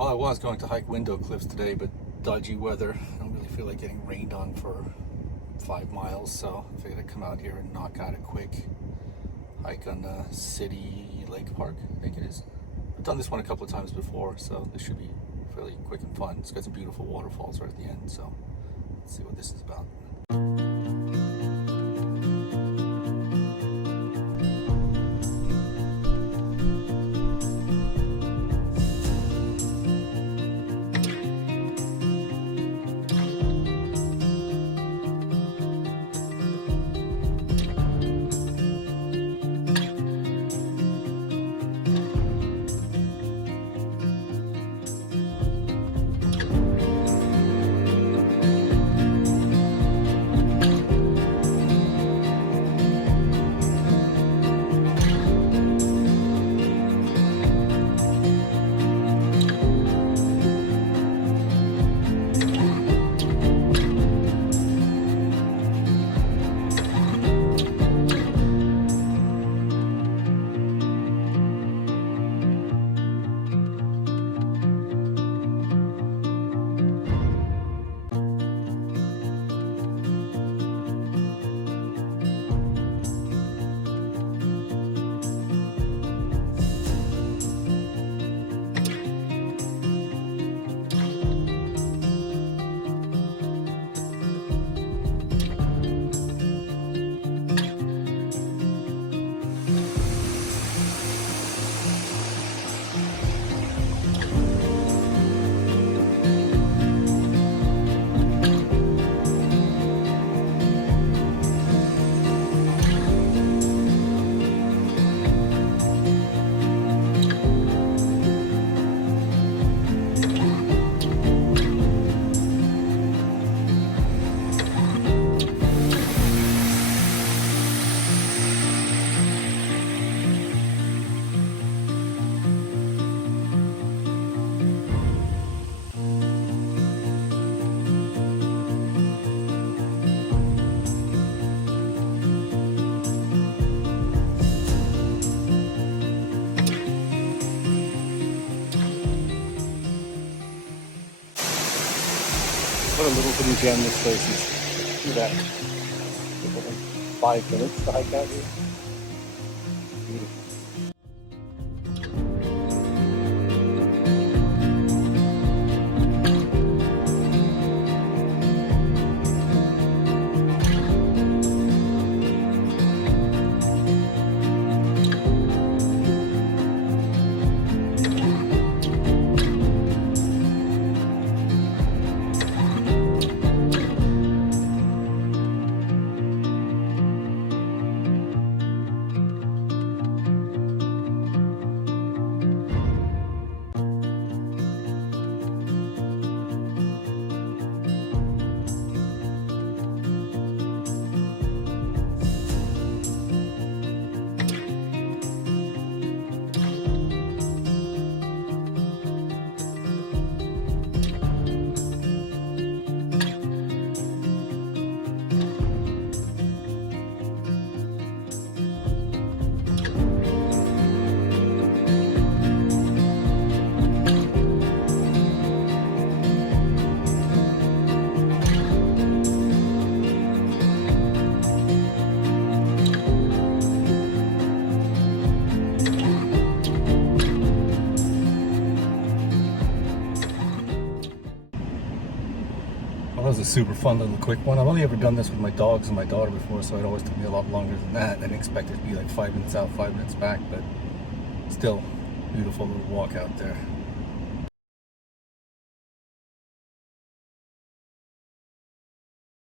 Well, I was going to hike Window Cliffs today, but dodgy weather. I don't really feel like getting rained on for 5 miles, so I figured I'd come out here and knock out a quick hike on City Lake Park, I think it is. I've done this one a couple of times before, so this should be fairly quick and fun. It's got some beautiful waterfalls right at the end, so let's see what this is about. What a little hidden gem this place is. Look at that. 5 minutes to hike out here. Beautiful. Well, that was a super fun little quick one. I've only ever done this with my dogs and my daughter before, so it always took me a lot longer than that. I didn't expect it to be like 5 minutes out, 5 minutes back, but still, beautiful little walk out there.